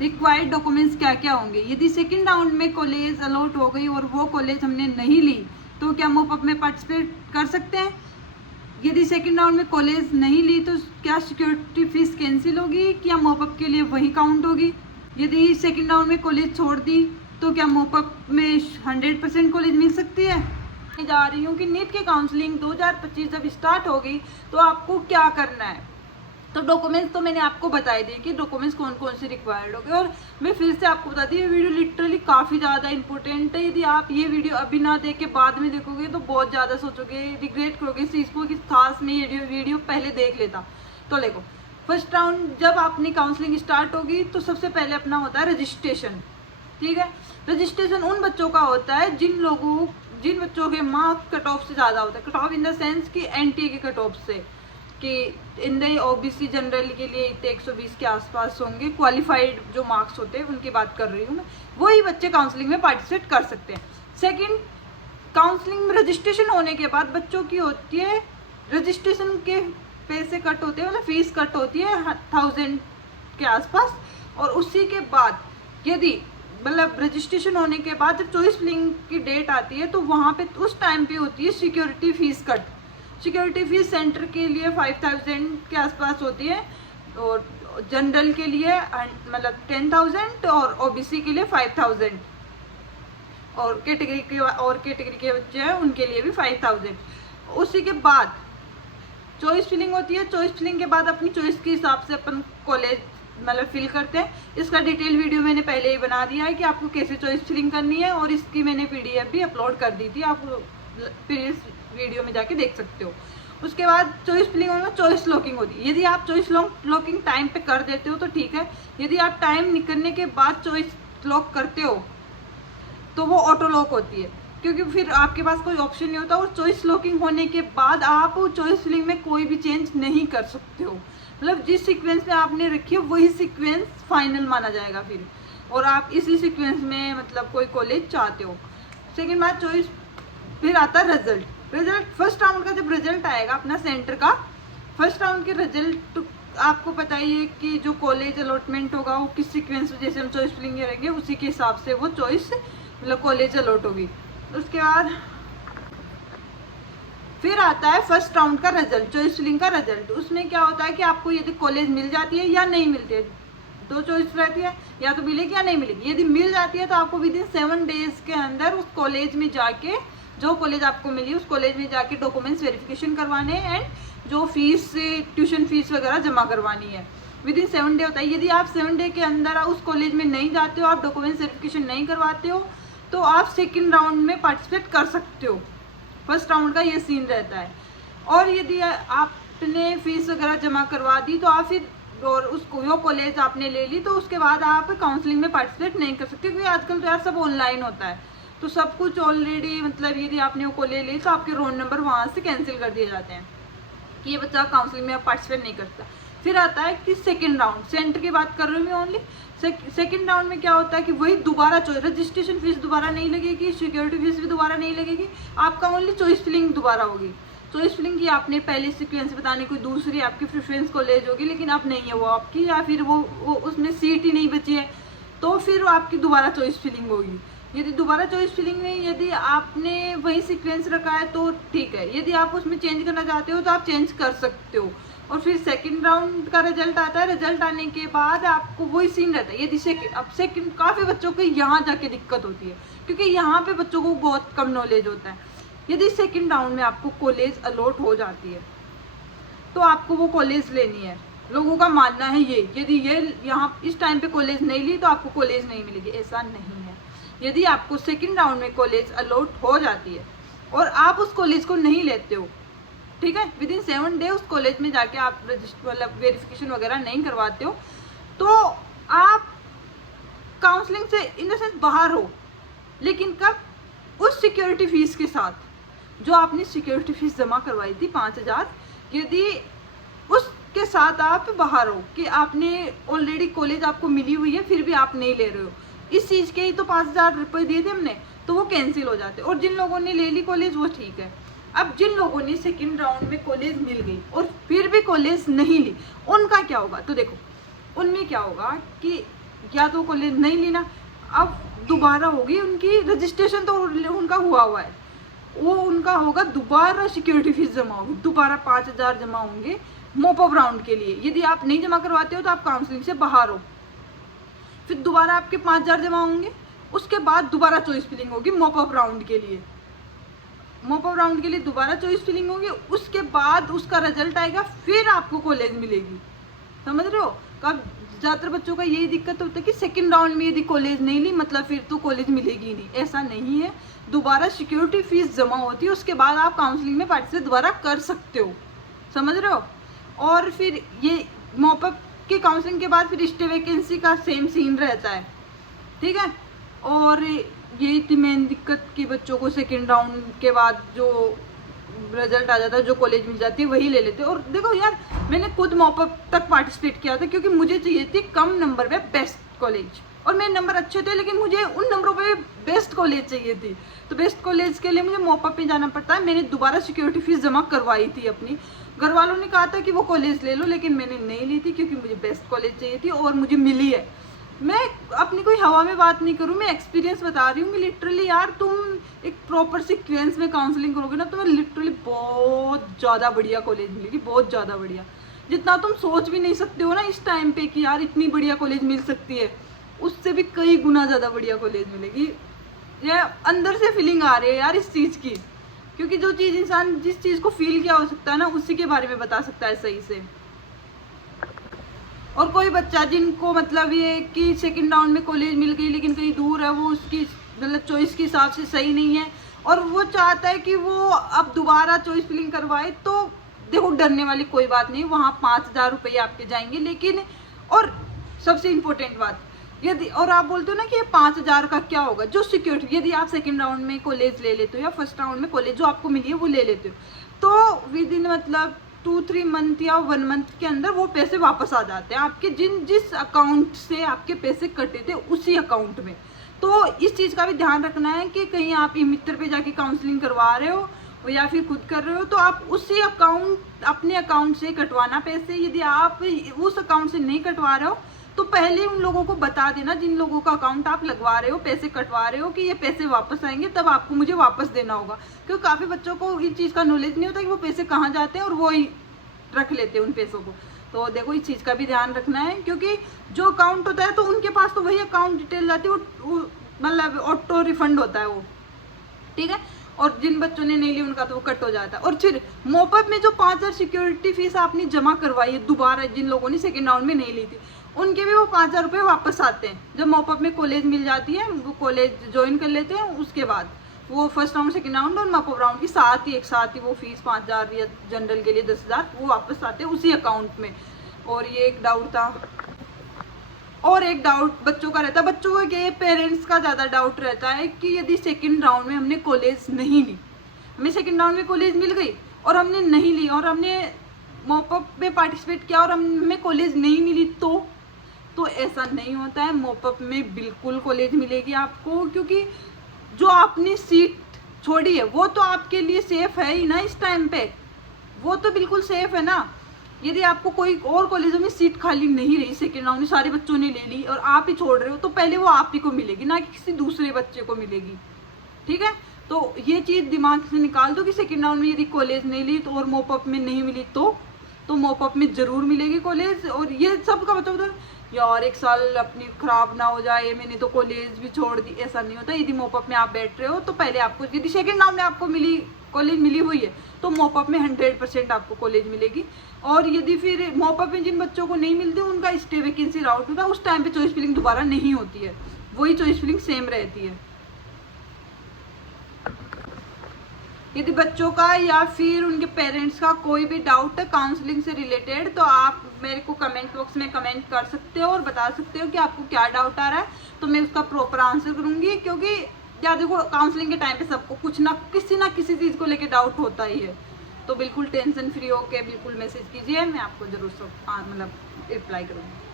Required documents क्या क्या होंगे। यदि सेकंड राउंड में कॉलेज अलॉट हो गई और वो कॉलेज हमने नहीं ली तो क्या मॉपअप में पार्टिसिपेट कर सकते हैं। यदि सेकंड राउंड में कॉलेज नहीं ली तो क्या सिक्योरिटी फीस कैंसिल होगी, क्या मॉपअप के लिए वही काउंट होगी। यदि सेकंड राउंड में कॉलेज छोड़ दी तो क्या मॉपअप में 100% कॉलेज मिल सकती है। मैं जा रही हूँ कि नीट की काउंसलिंग 2025 जब स्टार्ट होगी तो आपको क्या करना है। तो डॉक्यूमेंट्स तो मैंने आपको बताए दिए कि डॉक्यूमेंट्स कौन कौन से रिक्वायर्ड होंगे, और मैं फिर से आपको बताती हूँ ये वीडियो लिटरली काफ़ी ज़्यादा इंपॉर्टेंट है। यदि आप ये वीडियो अभी ना देख के बाद में देखोगे तो बहुत ज़्यादा सोचोगे, रिग्रेट करोगे इस चीज़ को कि खास में ये वीडियो पहले देख लेता। तो देखो, फर्स्ट राउंड जब अपनी काउंसलिंग स्टार्ट होगी तो सबसे पहले अपना होता है रजिस्ट्रेशन। ठीक है, रजिस्ट्रेशन उन बच्चों का होता है जिन बच्चों के मार्क्स कट ऑफ से ज़्यादा होता है। Cut off in the sense कि एनटी के कट ऑफ से, कि इन द ओबीसी जनरल के लिए 120 के आसपास होंगे। क्वालिफाइड जो मार्क्स होते हैं उनकी बात कर रही हूँ मैं, वही बच्चे काउंसलिंग में पार्टिसिपेट कर सकते हैं। सेकंड, काउंसलिंग में रजिस्ट्रेशन होने के बाद बच्चों की होती है, रजिस्ट्रेशन के पैसे कट होते हैं, मतलब फीस कट होती है 1000 के आसपास। और उसी के बाद यदि मतलब रजिस्ट्रेशन होने के बाद जब चॉइस फिलिंग की डेट आती है तो वहाँ पे उस टाइम पे होती है security fees cut. Security fees centre के लिए 5000 के आसपास होती है, और जनरल के लिए मतलब 10,000, और ओबीसी के लिए 5000, और कैटेगरी के बच्चे हैं उनके लिए भी 5000। उसी के बाद चॉइस फिलिंग होती है। चॉइस फिलिंग के बाद अपनी चॉइस के हिसाब से अपन कॉलेज मतलब फिल करते हैं। इसका डिटेल वीडियो मैंने पहले ही बना दिया है कि आपको कैसे चॉइस फिलिंग करनी है, और इसकी मैंने पीडीएफ भी अपलोड कर दी थी, आप प्रीवियस वीडियो में जाके देख सकते हो। उसके बाद चॉइस फिलिंग में चॉइस लॉकिंग होती है। यदि आप चॉइस लॉकिंग टाइम पे कर देते हो तो ठीक है, यदि आप टाइम निकलने के बाद चॉइस लॉक करते हो तो वो ऑटो लॉक होती है, क्योंकि फिर आपके पास कोई ऑप्शन नहीं होता। और चॉइस लॉकिंग होने के बाद आप चॉइस फिलिंग में कोई भी चेंज नहीं कर सकते हो, मतलब जिस सीक्वेंस में आपने रखी है वही सीक्वेंस फाइनल माना जाएगा फिर, और आप इसी सीक्वेंस में मतलब कोई कॉलेज चाहते हो। सेकेंड बात चॉइस, फिर आता है रिजल्ट। फर्स्ट राउंड का जब रिजल्ट आएगा अपना सेंटर का, फर्स्ट राउंड के रिजल्ट आपको पता ही है कि जो कॉलेज अलॉटमेंट होगा वो किस सीक्वेंस में, जैसे हम चॉइस फिलिंग रहेंगे उसी के हिसाब से वो चॉइस मतलब कॉलेज अलॉट होगी। उसके बाद फिर आता है फर्स्ट राउंड का रिजल्ट, चॉइस फिलिंग का रिजल्ट। उसमें क्या होता है कि आपको यदि कॉलेज मिल जाती है या नहीं मिलती है, दो चॉइस रहती है, या तो मिलेगी या नहीं मिलेगी। यदि मिल जाती है तो आपको विद इन 7 डेज के अंदर उस कॉलेज में जाके, जो कॉलेज आपको मिली उस कॉलेज में जाके डॉक्यूमेंट्स वेरिफिकेशन करवाने एंड जो फीस ट्यूशन फीस वगैरह जमा करवानी है। विद इन 7 डे होता है। यदि आप 7 डे के अंदर उस कॉलेज में नहीं जाते हो, आप डॉक्यूमेंट्स वेरिफिकेशन नहीं करवाते हो, तो आप सेकेंड राउंड में पार्टिसिपेट कर सकते हो। फर्स्ट राउंड का ये सीन रहता है। और यदि आपने फीस वगैरह जमा करवा दी तो आप फिर, और उसको वो कॉलेज आपने ले ली तो उसके बाद आप काउंसलिंग में पार्टिसिपेट नहीं कर सकते, क्योंकि आजकल तो यार सब ऑनलाइन होता है, तो सब कुछ ऑलरेडी मतलब यदि आपने वो कॉलेज ली तो आपके रोल नंबर वहाँ से कैंसिल कर दिए जाते हैं कि ये बच्चा काउंसलिंग में पार्टिसिपेट नहीं करता। फिर आता है कि सेकेंड राउंड, सेंटर की बात कर रही हूँ मैं ओनली। सेकेंड राउंड में क्या होता है कि वही दोबारा रजिस्ट्रेशन फीस दोबारा नहीं लगेगी, सिक्योरिटी फीस भी दोबारा नहीं लगेगी, आपका ओनली चॉइस फिलिंग दोबारा होगी। चॉइस फिलिंग की आपने पहले सीक्वेंस बताने कोई दूसरी आपकी प्रेफरेंस कॉलेज होगी, लेकिन अब नहीं है वो आपकी, या फिर वो उसमें सीट ही नहीं बची है, तो फिर आपकी दोबारा चॉइस फिलिंग होगी। यदि दोबारा चॉइस फिलिंग में यदि आपने वही सीक्वेंस रखा है तो ठीक है, यदि आप उसमें चेंज करना चाहते हो तो आप चेंज कर सकते हो। और फिर सेकंड राउंड का रिजल्ट आता है। रिजल्ट आने के बाद आपको वही सीन रहता है। यदि सेकंड काफ़ी बच्चों को यहाँ जाके दिक्कत होती है, क्योंकि यहाँ पे बच्चों को बहुत कम नॉलेज होता है। यदि सेकंड राउंड में आपको कॉलेज अलॉट हो जाती है तो आपको वो कॉलेज लेनी है। लोगों का मानना है ये, यदि ये यहाँ इस टाइम पे कॉलेज नहीं ली तो आपको कॉलेज नहीं मिलेगी, ऐसा नहीं है। यदि आपको सेकंड राउंड में कॉलेज अलॉट हो जाती है और आप उस कॉलेज को नहीं लेते हो, ठीक है, विद इन 7 डे उस कॉलेज में जाके आप रजिस्टर मतलब वेरिफिकेशन वगैरह नहीं करवाते हो, तो आप काउंसलिंग से इन द सेंस बाहर हो। लेकिन कब? उस सिक्योरिटी फीस के साथ जो आपने सिक्योरिटी फीस जमा करवाई थी 5000, यदि उसके साथ आप बाहर हो कि आपने ऑलरेडी कॉलेज आपको मिली हुई है फिर भी आप नहीं ले रहे हो, इस चीज़ के ही तो 5000 रुपये दिए थे हमने, तो वो कैंसिल हो जाते। और जिन लोगों ने ले ली कॉलेज वो ठीक है। अब जिन लोगों ने सेकंड राउंड में कॉलेज मिल गई और फिर भी कॉलेज नहीं ली, उनका क्या होगा? तो देखो, उनमें क्या होगा कि या तो कॉलेज नहीं लेना, अब दोबारा होगी उनकी रजिस्ट्रेशन, तो उनका हुआ है, वो उनका होगा दोबारा सिक्योरिटी फीस जमा होगी, दोबारा 5,000 जमा होंगे मॉपअप राउंड के लिए। यदि आप नहीं जमा करवाते हो तो आप काउंसलिंग से बाहर हो। फिर दोबारा आपके 5,000 जमा होंगे, उसके बाद दोबारा चॉइस फिलिंग होगी मॉपअप राउंड के लिए। मॉपअप राउंड के लिए दोबारा चॉइस फिलिंग होगी, उसके बाद उसका रिजल्ट आएगा, फिर आपको कॉलेज मिलेगी। समझ रहे हो? कब ज़्यादातर बच्चों का यही दिक्कत होता है कि सेकंड राउंड में यदि कॉलेज नहीं ली मतलब फिर तो कॉलेज मिलेगी ही नहीं। ऐसा नहीं है, दोबारा सिक्योरिटी फीस जमा होती है, उसके बाद आप काउंसलिंग में पार्टिसिपेट दोबारा कर सकते हो। समझ रहे हो? और फिर ये मॉपअप के काउंसलिंग के बाद फिर स्टे वैकेंसी का सेम सीन रहता है, ठीक है। और यही थी मेन दिक्कत कि बच्चों को सेकेंड राउंड के बाद जो रिजल्ट आ जाता है, जो कॉलेज मिल जाती है वही ले लेते हैं। और देखो यार, मैंने खुद मॉपअप तक पार्टिसिपेट किया था क्योंकि मुझे चाहिए थी कम नंबर पे बेस्ट कॉलेज, और मेरे नंबर अच्छे थे लेकिन मुझे उन नंबरों पे बेस्ट कॉलेज चाहिए थी। तो बेस्ट कॉलेज के लिए मुझे मॉपअप में जाना पड़ता है। मैंने दोबारा सिक्योरिटी फीस जमा करवाई थी अपनी, घर वालों ने कहा था कि वो कॉलेज ले लो, लेकिन मैंने नहीं ली थी क्योंकि मुझे बेस्ट कॉलेज चाहिए थी और मुझे मिली है। मैं अपनी कोई हवा में बात नहीं करूँ, मैं एक्सपीरियंस बता रही हूँ कि लिटरली यार तुम एक प्रॉपर सीक्वेंस में काउंसलिंग करोगे ना, तुम्हें लिटरली बहुत ज़्यादा बढ़िया कॉलेज मिलेगी, बहुत ज़्यादा बढ़िया, जितना तुम सोच भी नहीं सकते हो ना इस टाइम पे कि यार इतनी बढ़िया कॉलेज मिल सकती है, उससे भी कई गुना ज़्यादा बढ़िया कॉलेज मिलेगी। ये अंदर से फीलिंग आ रही है यार इस चीज़ की, क्योंकि जो चीज़ इंसान जिस चीज़ को फील किया हो सकता है ना, उसी के बारे में बता सकता है सही से। और कोई बच्चा जिनको मतलब ये कि सेकंड राउंड में कॉलेज मिल गई लेकिन कहीं दूर है, वो उसकी मतलब चॉइस के हिसाब से सही नहीं है और वो चाहता है कि वो अब दोबारा चॉइस फिलिंग करवाए, तो देखो डरने वाली कोई बात नहीं, वहाँ 5,000 रुपये आपके जाएंगे। लेकिन और सबसे इम्पोर्टेंट बात, यदि और आप बोलते हो ना कि ये 5,000 का क्या होगा, जो सिक्योरिटी यदि आप सेकेंड राउंड में कॉलेज ले लेते हो या फर्स्ट राउंड में कॉलेज जो आपको मिली है वो ले लेते हो, तो विद इन मतलब 2-3 मंथ या 1 मंथ के अंदर वो पैसे वापस आ जाते हैं आपके जिस अकाउंट से आपके पैसे कटे थे उसी अकाउंट में। तो इस चीज़ का भी ध्यान रखना है कि कहीं आप ई मित्र पे जाके काउंसलिंग करवा रहे हो या फिर खुद कर रहे हो तो आप उसी अकाउंट अपने अकाउंट से कटवाना पैसे। यदि आप उस अकाउंट से नहीं कटवा रहे हो तो पहले उन लोगों को बता देना जिन लोगों का अकाउंट आप लगवा रहे हो, पैसे कटवा रहे हो, कि ये पैसे वापस आएंगे तब आपको मुझे वापस देना होगा। क्योंकि काफ़ी बच्चों को इस चीज़ का नॉलेज नहीं होता कि वो पैसे कहाँ जाते हैं और वो ही रख लेते हैं उन पैसों को। तो देखो इस चीज़ का भी ध्यान रखना है, क्योंकि जो अकाउंट होता है तो उनके पास तो वही अकाउंट डिटेल जाती है, मतलब ऑटो रिफंड होता है वो, ठीक है। और जिन बच्चों ने नहीं ली उनका तो वो कट हो जाता है। और फिर मॉपअप में जो 5,000 सिक्योरिटी फीस आपने जमा करवाई है दोबारा, जिन लोगों ने सेकेंड राउंड में नहीं ली थी, उनके भी वो 5,000 रुपये वापस आते हैं जब मॉपअप में कॉलेज मिल जाती है, वो कॉलेज ज्वाइन कर लेते हैं। उसके बाद वो फर्स्ट राउंड सेकेंड राउंड और मॉपअप राउंड की एक साथ ही वो फीस 5,000 या जनरल के लिए 10,000 वो वापस आते हैं उसी अकाउंट में। और ये एक डाउट था। और एक डाउट बच्चों का रहता है, बच्चों के पेरेंट्स का ज़्यादा डाउट रहता है कि यदि सेकेंड राउंड में हमने कॉलेज नहीं ली, हमें सेकेंड राउंड में कॉलेज मिल गई और हमने नहीं ली और हमने मॉपअप में पार्टिसिपेट किया और हमें कॉलेज नहीं मिली, तो ऐसा नहीं होता है। मॉपअप में बिल्कुल कॉलेज मिलेगी आपको, क्योंकि जो आपने सीट छोड़ी है वो तो आपके लिए सेफ है ही ना इस टाइम पे, वो तो बिल्कुल सेफ है ना। यदि आपको कोई और कॉलेजों में सीट खाली नहीं रही सेकेंड राउंड में, सारे बच्चों ने ले ली और आप ही छोड़ रहे हो, तो पहले वो आप ही को मिलेगी ना कि किसी दूसरे बच्चे को मिलेगी, ठीक है। तो ये चीज़ दिमाग से निकाल दो कि सेकेंड राउंड में यदि कॉलेज नहीं ली तो और मॉपअप में नहीं मिली तो मॉपअप में ज़रूर मिलेगी कॉलेज। और ये सब का मतलब यार एक साल अपनी ख़राब ना हो जाए, मैंने तो कॉलेज भी छोड़ दी, ऐसा नहीं होता। यदि मॉपअप में आप बैठ रहे हो तो पहले आपको, यदि सेकेंड राउंड में आपको कॉलेज मिली हुई है तो मॉपअप में 100% आपको कॉलेज मिलेगी। और यदि फिर मॉपअप में जिन बच्चों को नहीं मिलती उनका स्टे वैकेंसी राउट होता है, उस टाइम पे चॉइस फिलिंग दोबारा नहीं होती है, वही चॉइस फिलिंग सेम रहती है। यदि बच्चों का या फिर उनके पेरेंट्स का कोई भी डाउट है काउंसलिंग से रिलेटेड तो आप मेरे को कमेंट बॉक्स में कमेंट कर सकते हो और बता सकते हो कि आपको क्या डाउट आ रहा है, तो मैं उसका प्रॉपर आंसर करूँगी। क्योंकि यार देखो काउंसलिंग के टाइम पे सबको कुछ ना किसी चीज़ को लेके डाउट होता ही है, तो बिल्कुल टेंशन फ्री होके बिल्कुल मैसेज कीजिए, मैं आपको ज़रूर सब मतलब रिप्लाई करूँगी।